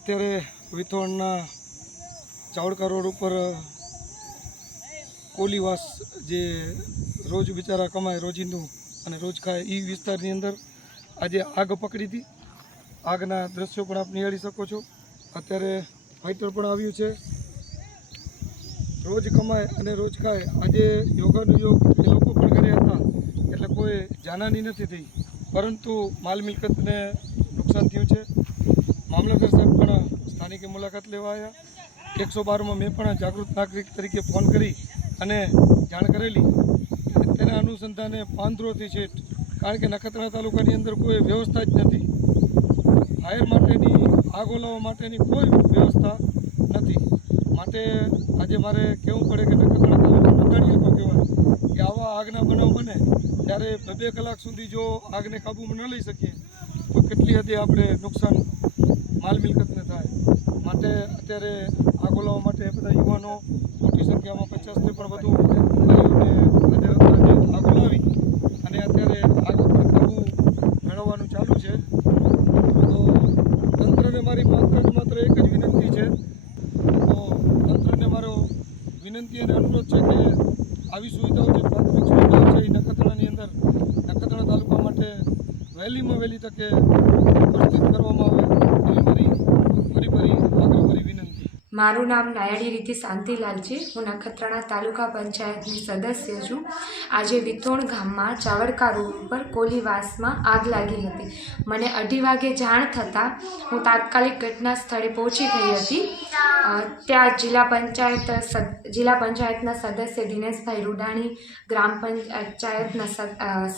અત્યારે વિથોણના ચાવડકા રોડ ઉપર કોલીવાસ જે રોજ બિચારા કમાય રોજિંદું અને રોજ ખાય એ વિસ્તારની અંદર આજે આગ પકડી હતી. આગના દ્રશ્યો પણ આપ નિહાળી શકો છો. અત્યારે ફાઇટર પણ આવ્યું છે. રોજ કમાય અને રોજ ખાય. આજે યોગાનું યોગ એ લોકો પણ ઘરે હતા એટલે કોઈ જાનહાની નથી થઈ, પરંતુ માલ મિલકતને નુકસાન થયું છે. મામલતદાર સાહેબ પણ સ્થાનિકે મુલાકાત લેવા આવ્યા. 112માં મેં પણ જાગૃત નાગરિક તરીકે ફોન કરી અને જાણ કરેલી. તેના અનુસંધાને પાંદરોથી છે, કારણ કે નખત્રાણા તાલુકાની અંદર કોઈ વ્યવસ્થા જ નથી. ફાયર માટેની, આગ ઓલાવવા માટેની કોઈ વ્યવસ્થા નથી. માટે આજે મારે કહેવું પડે કે નખત્રાણા તાલુકા નતાણીયાનો કહેવાય કે આવા આગના બનાવ બને ત્યારે 2 કલાક સુધી જો આગને કાબૂમાં ન લઈ શકીએ તો કેટલી હદે આપણે નુકસાન માલ મિલકતને થાય. માટે અત્યારે આગ ઓલાવવા માટે બધા યુવાનો મોટી સંખ્યામાં 50થી પણ વધુ ભાઈઓને આગ ઓલાવી અને અત્યારે આગ ઉપર કાબૂ મેળવવાનું ચાલુ છે. તો તંત્રને મારી માત્ર એક જ વિનંતી છે. તો તંત્રને મારો વિનંતી અને અનુરોધ છે કે આવી સુવિધાઓ જે પ્રાથમિક સુવિધાઓ છે એ નખત્રાણાની અંદર નખત્રાણા તાલુકા માટે વહેલીમાં વહેલી તકે ઉપસ્થિત કરવામાં આવે એવી મારી ફરી આગ્રહભરી વિનંતી. મારું નામ નાયડી રીતિ શાંતિલાલ છે. હું નખત્રાણા તાલુકા પંચાયતની સદસ્ય છું. આજે વિથોણ ગામમાં ચાવડકા રોડ ઉપર કોલીવાસમાં આગ લાગી હતી. મને 2:30 વાગે જાણ થતાં હું તાત્કાલિક ઘટના સ્થળે પહોંચી ગઈ હતી. ત્યાં જિલ્લા પંચાયતના સદસ્ય દિનેશભાઈ રૂડાણી, ગ્રામ પંચાયતના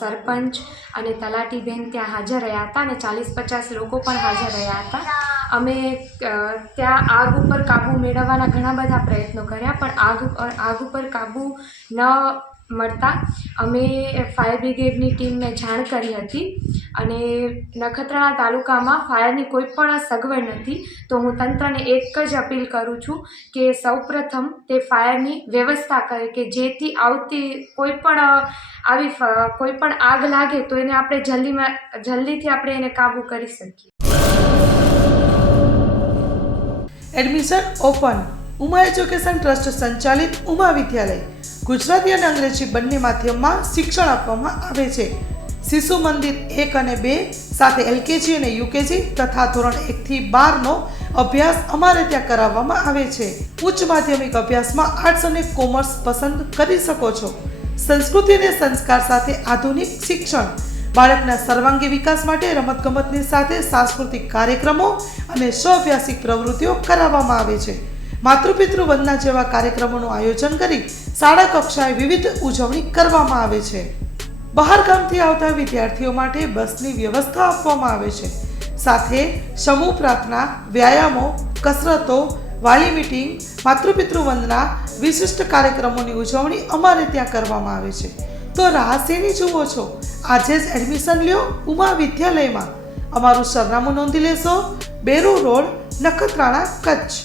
સરપંચ અને તલાટીબેન ત્યાં હાજર રહ્યા હતા અને 40-50 લોકો પણ હાજર રહ્યા હતા. અમે ત્યાં આગ ઉપર કાબૂ મેળવવાના ઘણા બધા પ્રયત્નો કર્યા, પણ આગ ઉપર કાબૂ ન મળતા અમે ફાયર બ્રિગેડની ટીમને જાણ કરી હતી અને નખત્રાણા તાલુકામાં ફાયરની કોઈ પણ સગવડ નથી. તો હું તંત્રને એક જ અપીલ કરું છું કે સૌપ્રથમ તે ફાયરની વ્યવસ્થા કરે કે જેથી આવતી કોઈ પણ આગ લાગે તો એને આપણે જલ્દીથી આપણે એને કાબૂ કરી શકીએ. Admission open. Uma education trust સંચાલિત ઉમા વિદ્યાલય ગુજરાતી અને અંગ્રેજી બંને માધ્યમમાં શિક્ષણ આપવામાં આવે છે. શિશુ મંદિર 1 અને 2 સાથે એલકેજી અને યુકેજી તથા ધોરણ 1 થી 12નો અભ્યાસ અમારે ત્યાં કરાવવામાં આવે છે. ઉચ્ચ માધ્યમિક અભ્યાસમાં આર્ટ્સ અને કોમર્સ પસંદ કરી શકો છો. સંસ્કૃતિ અને સંસ્કાર સાથે આધુનિક શિક્ષણ. બાળકના સર્વાંગી વિકાસ માટે રમતગમતની સાથે સાંસ્કૃતિક કાર્યક્રમો અને સ્વઅભ્યાસિક પ્રવૃત્તિઓ કરાવવામાં આવે છે. માતૃપિતૃ વંદના જેવા કાર્યક્રમોનું આયોજન કરી શાળા કક્ષાએ વિવિધ ઉજવણી કરવામાં આવે છે. બહાર ગામથી આવતા વિદ્યાર્થીઓ માટે બસની વ્યવસ્થા આપવામાં આવે છે. સાથે સમૂહ પ્રાર્થના, વ્યાયામો, કસરતો, વાલી મીટિંગ, માતૃપિતૃ વંદના, વિશિષ્ટ કાર્યક્રમોની ઉજવણી અમારે ત્યાં કરવામાં આવે છે. તો રાહ શેની જુઓ છો? આજે જ એડમિશન લ્યો ઉમા વિદ્યાલયમાં. અમારું સરનામું નોંધી લેશો: બેરુ રોડ, નખત્રાણા, કચ્છ.